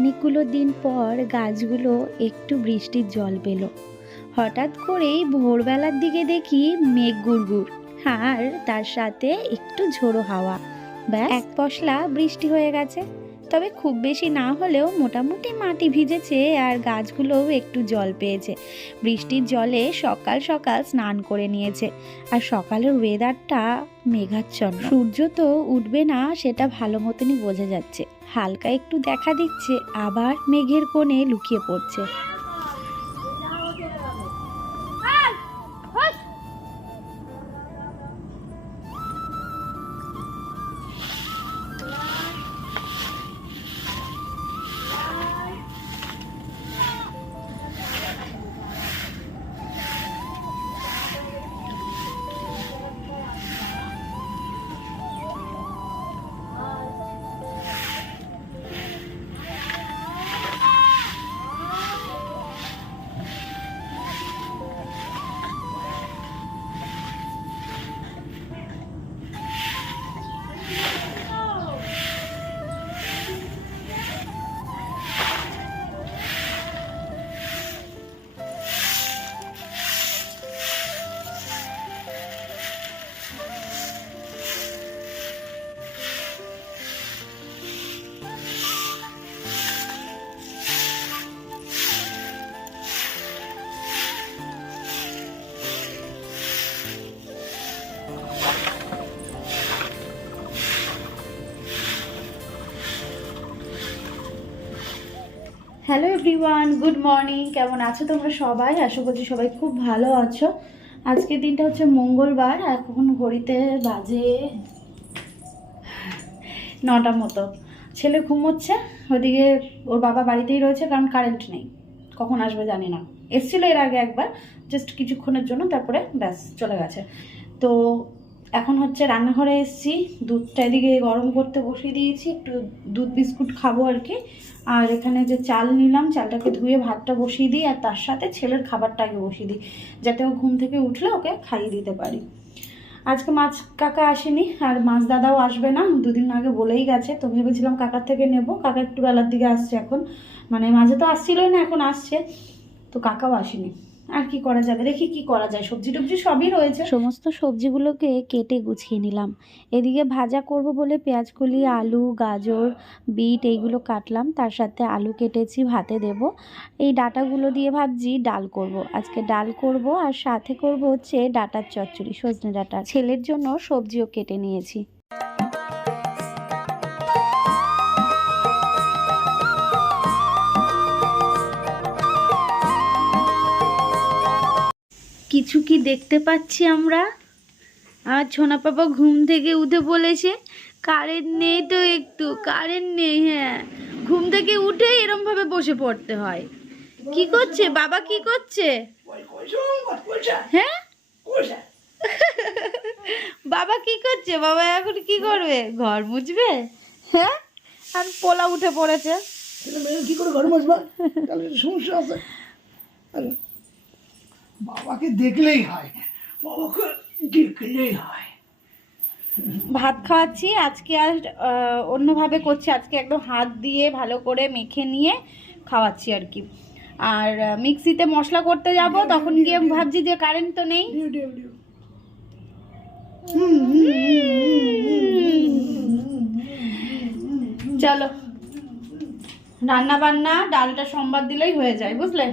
অনেকগুলো দিন পর গাছগুলো একটু বৃষ্টির জল পেল। হঠাৎ করেই ভোরবেলার দিকে দেখি মেঘ গুড়গুড়, আর তার সাথে একটু ঝোড়ো হাওয়া। ব্যাস এক পশলা বৃষ্টি হয়ে গেছে। তবে খুব বেশি না হলেও মোটামুটি মাটি ভিজেছে আর গাছগুলোও একটু জল পেয়েছে। বৃষ্টির জলে সকাল সকাল স্নান করে নিয়েছে। আর সকালের ওয়েদারটা মেঘাচ্ছন্ন, সূর্য তো উঠবে না সেটা ভালো মতনই বোঝা যাচ্ছে। হালকা একটু দেখা দিচ্ছে, আবার মেঘের কোণে লুকিয়ে পড়ছে। Hello everyone, good morning. কেমন আছো তোমরা সবাই? আশা করছি সবাই খুব ভালো আছো। আজকের দিনটা হচ্ছে মঙ্গলবার। এখন ঘড়িতে বাজে 9টার মতো। ছেলে ঘুমোচ্ছে, ওদিকে ওর বাবা বাড়িতেই রয়েছে, কারণ কারেন্ট নেই। কখন আসবে জানি না। এসছিল এর আগে একবার, জাস্ট কিছুক্ষণের জন্য, তারপরে ব্যাস চলে গেছে। তো এখন হচ্ছে রান্নাঘরে এসেছি, দুধটা এদিকে গরম করতে বসিয়ে দিয়েছি, একটু দুধ বিস্কুট খাবো আর কি। আর এখানে যে চাল নিলাম, চালটাকে ধুয়ে ভাতটা বসিয়ে দিই, আর তার সাথে ছেলের খাবারটা আগে বসিয়ে দিই, যাতে ও ঘুম থেকে উঠলে ওকে খাইয়ে দিতে পারি। আজকে মাছ কাকা আসেনি, আর মাছ দাদাও আসবে না, দুদিন আগে বলেই গেছে। তো ভেবেছিলাম কাকার থেকে নেব, কাকা একটু বেলার দিকে আসছে এখন, মানে মাঝে তো আসছিলই না, এখন আসছে। তো কাকাও আসেনি, আর কি করা যাবে, দেখি কি করা যায়। সবজি টবজি সবই রয়েছে, সমস্ত সবজিগুলোকে কেটে গুছিয়ে নিলাম। এদিকে ভাজা করব বলে পেঁয়াজকলি, আলু, গাজর, বিট এইগুলো কাটলাম, তার সাথে আলু কেটেছি ভাতে দেব। এই ডাঁটাগুলো দিয়ে ভাবছি ডাল করব। আজকে ডাল করব, আর সাথে করব হচ্ছে ডাঁটার চচ্চড়ি, সজনে ডাঁটা। ছেলের জন্য সবজিও কেটে নিয়েছি। কিছু কি দেখতে পাচ্ছি আমরা? আর ছোনা পাপা ঘুম থেকে উঠে বলেছে কারেন্ট নেই, তো একটু কারেন্ট নেই। হ্যাঁ, ঘুম থেকে উঠে এরম ভাবে বসে পড়তে হয়। কি করছে বাবা, কি করছে? হ্যাঁ বাবা কি করছে? বাবা এখন কি করবে? ঘর মুছবে? হ্যাঁ, আর পোলা উঠে পড়েছে। কি করে ঘর মুছবা? তাহলে সমস্যা আছে। বাবাকে দেখলেই হয়, বাবাকে দেখলেই হয়। ভাত খাওয়াচ্ছি আজকে, আর অন্যভাবে করছি আজকে, একদম হাত দিয়ে ভালো করে মেখে নিয়ে খাওয়াচ্ছি আর কি। আর মিক্সিতে মশলা করতে যাব, তখন গিয়ে ভাবছি যে কারেন্ট তো নেই। চলো, রান্না বান্না ডালটা সোমবার দিলেই হয়ে যায়, বুঝলে?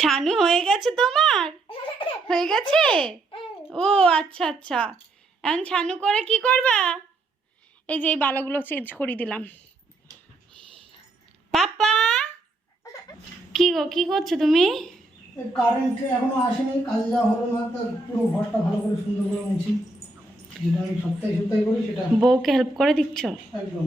ছানু হয়ে গেছে তোমার? হয়ে গেছে? ও আচ্ছা আচ্ছা। এখন ছানু করে কি করবা? এই যে এই বালাগুলো চেঞ্জ করে দিলাম। পাপা কি গো, কি করছো তুমি? কারেন্ট এখনো আসেনি, কাল যা হলো না, তো পুরো ঘরটা ভালো করে সুন্দর করে মুছি, যেটা আমি সপ্তাহে সপ্তাহে করি সেটা। বউকে হেল্প করে দিচ্ছ? একদম।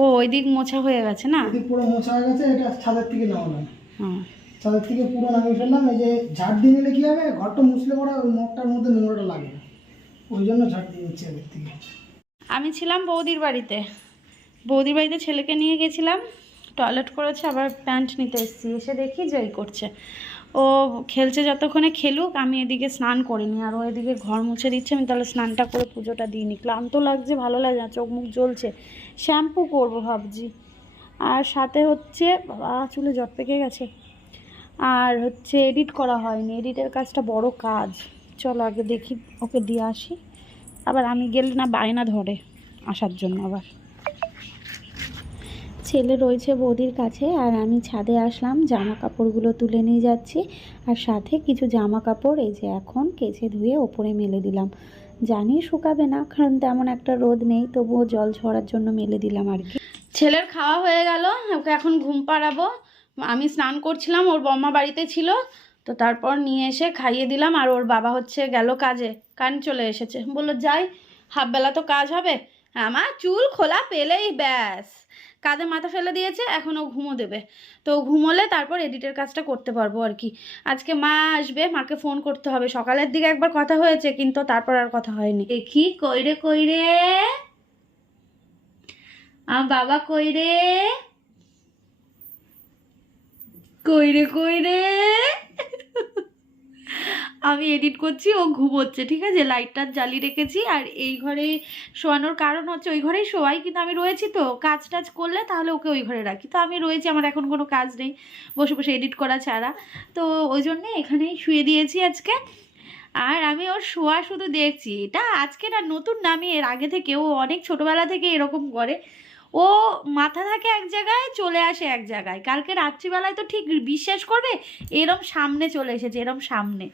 ও ওই দিক মোছা হয়ে গেছে না? এদিক পুরো মোছা হয়ে গেছে, এটা ছাদের থেকে নামালাম। হ্যাঁ। ছাদের থেকে পুরো নামিয়ে ফেললাম। এই যে ঝাড় দিয়ে নিলে কি হবে, ঘরটা মুছলে পরে ওই মগটার মধ্যে নোংরাটা লাগে না, ওই জন্য ঝাড় দিয়ে নিচ্ছি এদিক থেকে। আমি ছিলাম বৌদির বাড়িতে, বৌদির বাড়িতে ছেলেকে নিয়ে গেছিলাম, টয়লেট করেছে, আবার প্যান্ট নিতে এসেছি, এসে দেখি যে এই করছে। ও খেলছে, যতক্ষণে খেলুক, আমি এদিকে স্নান করিনি, আর ও এদিকে ঘর মুছে দিচ্ছে। আমি তাহলে স্নানটা করে পুজোটা দিইনি, ক্লান্ত লাগছে, ভালো লাগে না, চোখ মুখ জ্বলছে, শ্যাম্পু করবো ভাবছি। আর সাথে হচ্ছে বাবা চুলে জট পেকে গেছে, আর হচ্ছে এডিট করা হয়নি, এডিটের কাজটা বড় কাজ। চলো আগে দেখি, ওকে দিয়ে আসি, আবার আমি গেলে না বায়না ধরে আসার জন্য। আবার ছেলে রয়েছে বৌদির কাছে, আর আমি ছাদে আসলাম, জামা কাপড়গুলো তুলে নিয়ে যাচ্ছি, আর সাথে কিছু জামা কাপড় এই যে এখন কেচে ধুয়ে ওপরে মেলে দিলাম। জানি শুকাবে না, কারণ তেমন একটা রোদ নেই, তবুও জল ঝরার জন্য মেলে দিলাম আর কি। ছেলের খাওয়া হয়ে গেল, ওকে এখন ঘুম পাড়াবো। আমি স্নান করছিলাম, ওর বম্মা বাড়িতে ছিল, তো তারপর নিয়ে এসে খাইয়ে দিলাম। আর ওর বাবা হচ্ছে গেল কাজে, কারেন্ট চলে এসেছে, বললো যাই, হাফবেলা তো কাজ হবে। আমার চুল খোলা পেলেই ব্যাস, কাঁধে মাথা ফেলে দিয়েছে, এখন ও ঘুমো দেবে। তো ঘুমোলে তারপর এডিটের কাজটা করতে পারবো আর কি। আজকে মা আসবে, মাকে ফোন করতে হবে। সকালের দিকে একবার কথা হয়েছে, কিন্তু তারপর আর কথা হয়নি। দেখি কইরে কইরে, আমার বাবা কইরে, কইরে কইরে। আমি এডিট করছি, ও ঘুমোচ্ছে, ঠিক আছে, লাইটটা জ্বালিয়ে রেখেছি। আর এই ঘরে শোয়ানোর কারণ হচ্ছে ওই ঘরেই শোয়াই, কিন্তু আমি রয়েছি তো, কাজ টাজ করলে তাহলে ওকে ওই ঘরে রাখি। তো আমি রয়েছি, আমার এখন কোনো কাজ নেই বসে বসে এডিট করা ছাড়া, তো ওই জন্যে এখানেই শুয়ে দিয়েছি আজকে। আর আমি ওর শোয়া শুধু দেখছি, এটা আজকে না নতুন না, আমি এর আগে থেকে, ও অনেক ছোটোবেলা থেকে এরকম করে। ও মাথা থাকে এক জায়গায়, চলে আসে এক জায়গায়। কালকে রাত্রিবেলায় তো ঠিক বিশ্বাস করবে, এরম সামনে চলে এসেছে, এরম সামনে।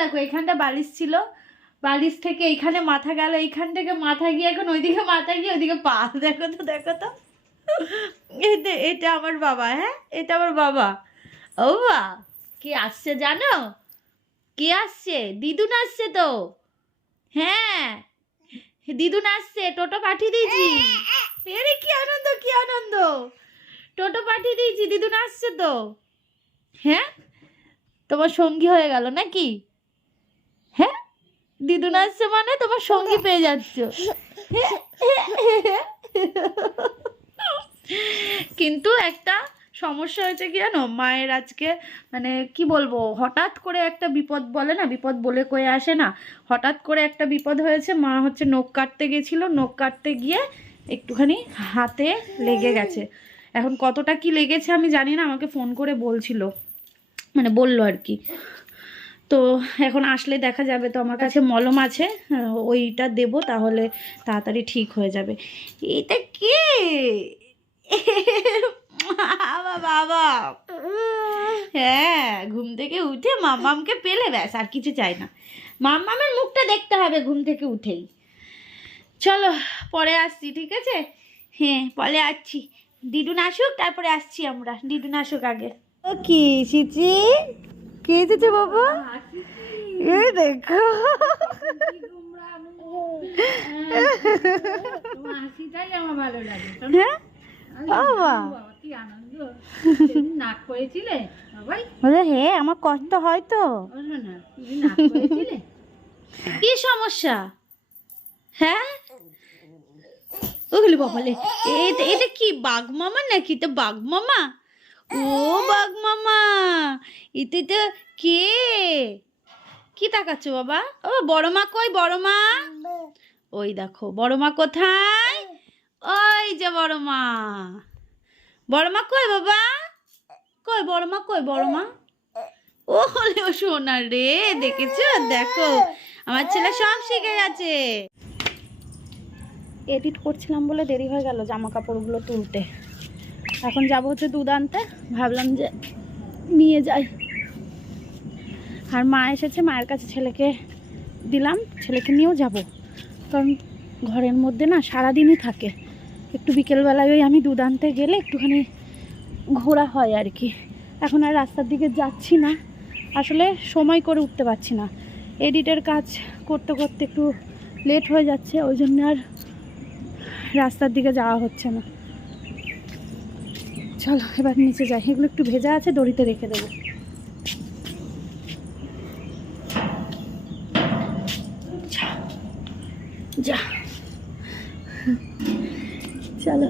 দেখো এখানটা বালিশ ছিল, বালিশ থেকে এইখানে মাথা গেল, এইখান থেকে মাথা গিয়ে এখন ওইদিকে মাথা গিয়ে ওইদিকে পা। দেখো তো, দেখো তো, এটা আমার বাবা। হ্যাঁ, এটা আমার বাবা। ও বাবা, কে আসছে জানো? কে আসছে? দিদুন আসছে তো। হ্যাঁ, দিদুন আসছে, টোটো পাঠিয়ে দিয়েছি। আরে কি আনন্দ, কি আনন্দ, টোটো পাঠিয়ে দিয়েছি, দিদুন আসছে তো। হ্যাঁ, তোমার সঙ্গী হয়ে গেল নাকি? হ্যাঁ, দিদুন আসছে মানে তোমার সঙ্গী পেয়ে যাচ্ছ। কিন্তু একটা সমস্যা হয়েছে কি জানো, মায়ের আজকে মানে কি বলবো, হঠাৎ করে একটা বিপদ, বলে না বিপদ বলে কয়ে আসে না, হঠাৎ করে একটা বিপদ হয়েছে। মা হচ্ছে নখ কাটতে গেছিলো, নখ কাটতে গিয়ে একটুখানি হাতে লেগে গেছে। এখন কতটা কি লেগেছে আমি জানি না, আমাকে ফোন করে বলছিল, মানে বললো আর কি। তো এখন আসলে দেখা যাবে। তো আমার কাছে মলম আছে, ওইটা দেব, তাহলে তাড়াতাড়ি ঠিক হয়ে যাবে। এটা কে? বাবা বাবা, হ্যাঁ, ঘুম থেকে উঠে মাম্মামকে পেলে ব্যাস, আর কিছু চাই না। মাম্মামের মুখটা দেখতে হবে ঘুম থেকে উঠেই। চলো পরে আসছি, ঠিক আছে? হ্যাঁ, পরে আসছি, দিদুন আসুক তারপরে আসছি আমরা, দিদুন আসুক আগে। ও কি এসেছি, কে এসেছে বাবা? এ দেখো, হাসিটাই আমার ভালো লাগে। হ্যাঁ বাবা, কি আনন্দ, নাক করেছিলে সবাই? বলে হ্যাঁ, আমার কষ্ট হয় তো। না, তুমি নাক করেছিলে? কি সমস্যা? হ্যাঁ, ওগুলি বলে এটা কি বাঘ মামা নাকি? তো বাঘ মামা, ও বাঘ মামা, এতে তো কে? কি তাকাচ্ছ বাবা? ও বড় মা কই, বড় মা? ওই দেখো বড় মা কোথায়, ওই যে বড় মা। বড় মা কই বাবা, কই বড় মা, কই বড় মা? ও হলে ও সোনা রে, দেখেছো? দেখো আমার ছেলে সব শিখে গেছে। এডিট করছিলাম বলে দেরি হয়ে গেল জামা কাপড়গুলো তুলতে। এখন যাব হচ্ছে দুধ আনতে, ভাবলাম যে নিয়ে যাই। আর মা এসেছে, মায়ের কাছে ছেলেকে দিলাম, ছেলেকে নিয়েও যাব, কারণ ঘরের মধ্যে না সারাদিনই থাকে। একটু বিকেলবেলায় ওই আমি দুধ আনতে গেলে একটুখানি ঘোরা হয় আর কি। এখন আর রাস্তার দিকে যাচ্ছি না, আসলে সময় করে উঠতে পারছি না, এডিটের কাজ করতে করতে একটু লেট হয়ে যাচ্ছে, ওই জন্য আর রাস্তার দিকে যাওয়া হচ্ছে না। চলো এবার নিচে যাই, এগুলো একটু ভেজা আছে, দড়িতে রেখে দেবো। যা চলো,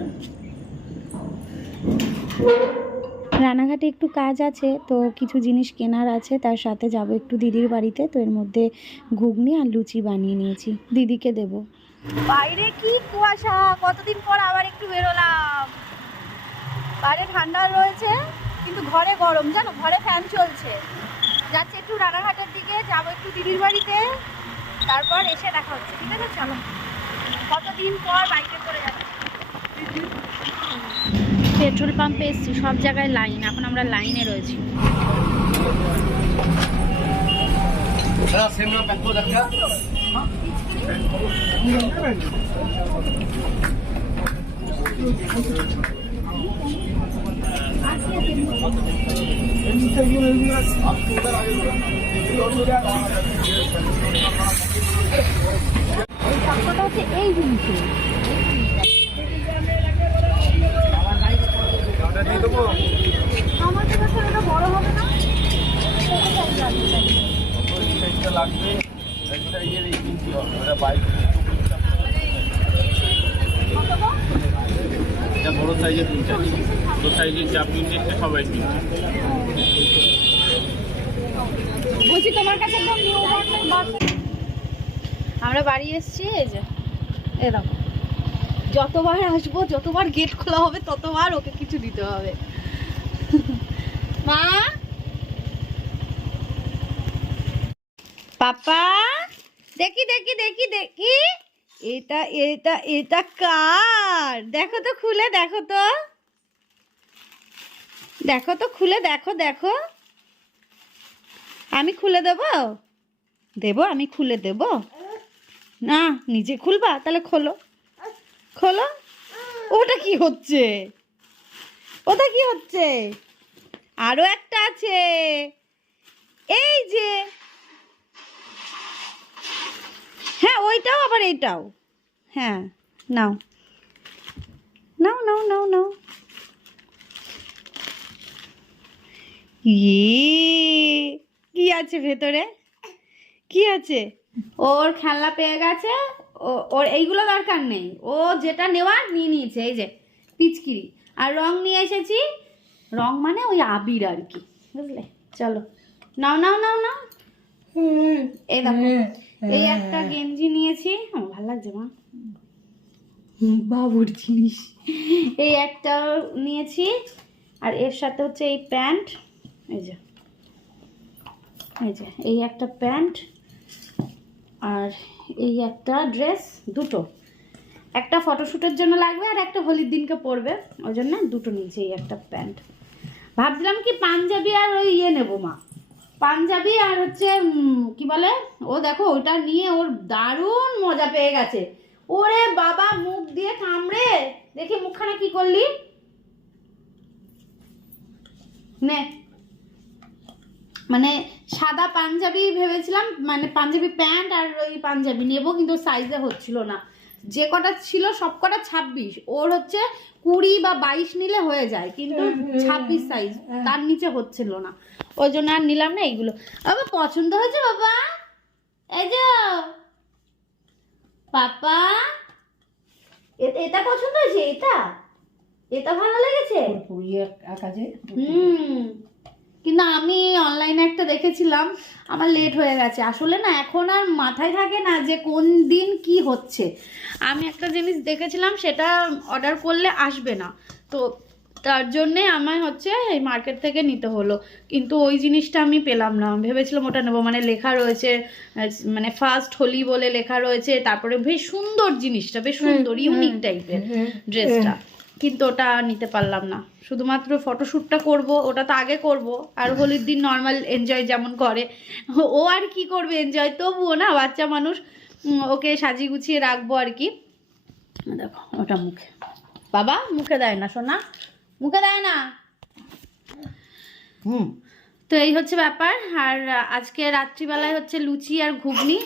রানাঘাটে একটু কাজ আছে, তো কিছু জিনিস কেনার আছে, তার সাথে যাব একটু দিদির বাড়িতে। তো এর মধ্যে ঘুগনি আর লুচি বানিয়ে নিয়েছি, দিদিকে দেব। বাইরে কি কুয়াশা, কতদিন পর আবার একটু বেরোলাম। বাইরে ঠান্ডা রয়েছে কিন্তু ঘরে গরম, জানো, ঘরে ফ্যান চলছে। যাচ্ছে একটু রানাঘাটের দিকে, যাব একটু দিদির বাড়িতে, তারপর এসে দেখা হচ্ছে, ঠিক আছে? চলো, কতদিন পর বাইকে করে যাচ্ছি। পেট্রোল পাম্পে এসছি, সব জায়গায় লাইন, এখন আমরা লাইনে রয়েছি। এই জিনিসে আমার কাছে এটা বড় হবে না, লাগবে বাইক এটা বড় সাইজের তিনটা, ছোট সাইজের চাপ কিনতে সবাই কিনছে। বলছি তোমার কাছে একদম নিউ মডেল। আমরা বাড়ি এসেছি, এই যে এরকম, যতবার আসবো, যতবার গেট খোলা হবে, ততবার ওকে কিছু দিতে হবে। মা, পাপা, দেখি দেখি দেখি দেখি, এটা এটা এটা কার? দেখো তো খুলে, দেখো তো, দেখো তো খুলে, দেখো দেখো। আমি খুলে দেবো? দেবো, আমি খুলে দেব না? নিজে খুলবা? তাহলে খোলো, খোলো। ওটা কি হচ্ছে? ওটা কি হচ্ছে? আরো একটা আছে, এই যে, হ্যাঁ ওইটাও আবার এইটাও, হ্যাঁ নাও নাও নাও নাও নাও। কি আছে ভেতরে? কি আছে? ওর খেলনা পেয়ে গেছে, ওর এইগুলো দরকার নেই, ও যেটা নেওয়ার নিয়ে নিয়েছে। এই যে পিচকিরি আর রং নিয়ে এসেছি, রং মানে ওই আবির আর কি, বুঝলে? চলো নাও নাও নাও নাও। এই দেখো, এই একটা গেঞ্জি নিয়েছি, আমার ভালো লাগছে মা, বাবুর জিনিস। এই একটা নিয়েছি, আর এর সাথে হচ্ছে এই প্যান্ট, এই যে, এই যে এই একটা প্যান্ট, আর এই একটা ড্রেস, দুটো, একটা ফটোশ্যুটের জন্য লাগবে আর একটা হোলির দিনকে পরবে, ওই জন্য দুটো নিয়েছি। এই একটা প্যান্ট, ভাবছিলাম কি পাঞ্জাবি আর ওই ইয়ে নেবো মা, পাঞ্জাবি আর হচ্ছে কি বলে, ও দেখো ওইটা নিয়ে ওর দারুণ মজা পেয়ে গেছে। ওরে বাবা, মুখ দিয়ে কামড়ে, দেখি মুখখানা কি করলি, নে। মানে সাদা পাঞ্জাবি ভেবেছিলাম, মানে পাঞ্জাবি প্যান্ট আর ওই পাঞ্জাবি নেবো, কিন্তু সাইজে হচ্ছিল না, যে কটা ছিল সব কটা 26, ওর হচ্ছে 20 বা 22 নিলে হয়ে যায়, কিন্তু 26 সাইজ, তার নিচে হচ্ছিল না, ওই জন্য আর নিলাম না। এইগুলো বাবা পছন্দ হয়েছে বাবা, এই যে পাপা, এটা পছন্দ হয়েছে, এটা এটা ভালো লেগেছে। কিন্তু আমি অনলাইনে একটা দেখেছিলাম, আমার লেট হয়ে গেছে, আসলে না এখন আর মাথায় থাকে না যে কোন দিন কি হচ্ছে। আমি একটা জিনিস দেখেছিলাম, সেটা অর্ডার করলে আসবে না, তো তার জন্যে আমার হচ্ছে এই মার্কেট থেকে নিতে হলো, কিন্তু ওই জিনিসটা আমি পেলাম না। ভেবেছিলাম ওটা নেবো, মানে লেখা রয়েছে, মানে ফার্স্ট হোলি বলে লেখা রয়েছে, তারপরে বেশ সুন্দর জিনিসটা, বেশ সুন্দর ইউনিক টাইপের ড্রেসটা, কিন্তু ওটা নিতে পারলাম না। শুধুমাত্র ফটোশ্যুটটা করব, ওটা তো আগে করব, আর হোলির দিন নর্মাল এনজয় যেমন করে, ও আর কি করবে এনজয়, তবুও না বাচ্চা মানুষ, ওকে সাজিয়ে গুছিয়ে রাখবো আর কি। দেখো ওটা মুখে, বাবা মুখে দেয় না সোনা, মুখে দেয় না, হুম। তো এই হচ্ছে ব্যাপার। আর আজকে রাত্রিবেলায় হচ্ছে লুচি আর ঘুগনি,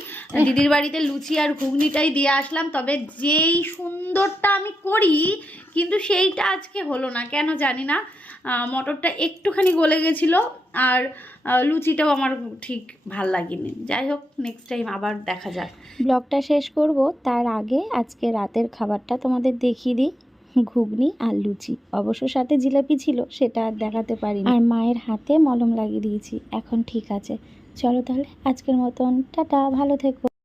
দিদির বাড়িতে লুচি আর ঘুগনিটাই দিয়ে আসলাম। তবে যেই সুন্দরটা আমি করি কিন্তু সেইটা আজকে হলো না, কেন জানি না। মটরটা একটুখানি গলে গেছিলো আর লুচিটাও আমার ঠিক ভাল লাগেনি। যাই হোক, নেক্সট টাইম আবার দেখা যাক। ব্লগটা শেষ করব তার আগে আজকে রাতের খাবারটা তোমাদের দেখিয়ে দিই। ঘুগনি আর লুচি, অবশ্য সাথে জিলাপি ছিল, সেটা আর দেখাতে পারিনি। আর মায়ের হাতে মলম লাগিয়ে দিয়েছি, এখন ঠিক আছে। চলো তাহলে আজকের মতন টাটা, ভালো থেকো।